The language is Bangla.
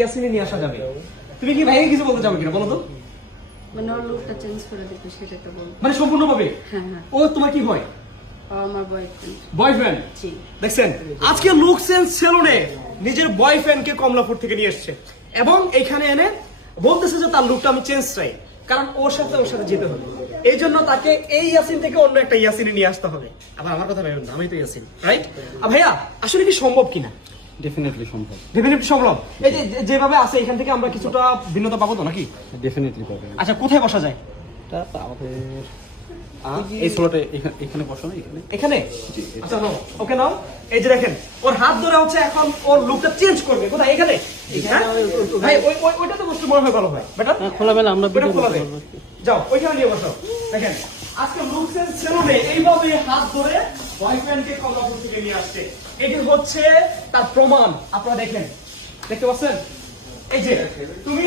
ইয়াসিনে নিয়ে আসা যাবে। তুমি কি ভাইকে কিছু বলতে চাও কিনা বলো তো? মানে ওর লুকটা চেঞ্জ করে দিতে সেটা তো বল। মানে সম্পূর্ণভাবে? হ্যাঁ হ্যাঁ। ও তোমার কি হয়? আমার বয়ফ্রেন্ড। বয়ফ্রেন্ড? জি। দেখছেন আজকে লুক চেঞ্জ সেলুনে নিজের বয়ফ্রেন্ডকে কমলাপুর থেকে নিয়ে এসেছে এবং এখানে এনে বলতেছে যে তার লুকটা আমি চেঞ্জ চাই, কারণ ওর সাথে যেতে হবে। এই জন্য তাকে এই ইয়াসিন থেকে অন্য একটা ইয়াসিনে নিয়ে আসতে হবে। আবার আমার কথা ভাবেন না, আমি তো ইয়াসিন, রাইট? ভাইয়া আসলে কি সম্ভব কিনা? ডেফিনেটলি সম্ভব। ডেফিনেটলি সম্ভব। এই যে যেভাবে আছে এখান থেকে আমরা কিছুটা ভিন্নতা পাবো তো নাকি? ডেফিনেটলি পাবেন। আচ্ছা কোথায় বসা যায়? এটা আমাদের এই স্লটে এখানে বসানো এখানে। এখানে? আচ্ছা নাও, ওকে নাও। এই যে দেখেন ওর হাত ধরে হচ্ছে এখন ওর লুকটা চেঞ্জ করবে। কোথায়? এখানে? ভাই ওইটাতে বসতে মনে হয় ভালো হয় বেটার। খোলামেলা আমরা ভিডিও খোলাবে। যাও ওইখানে নিয়ে বসো। দেখেন আজকে লুক চেঞ্জ সেলুনে এইভাবে হাত ধরে বয়ফ্রেন্ডকে কমলাপুর থেকে নিয়ে আসছে। এটি হচ্ছে তার প্রমাণ। আপনারা দেখেন, দেখতে পাচ্ছেন? এই যে তুমি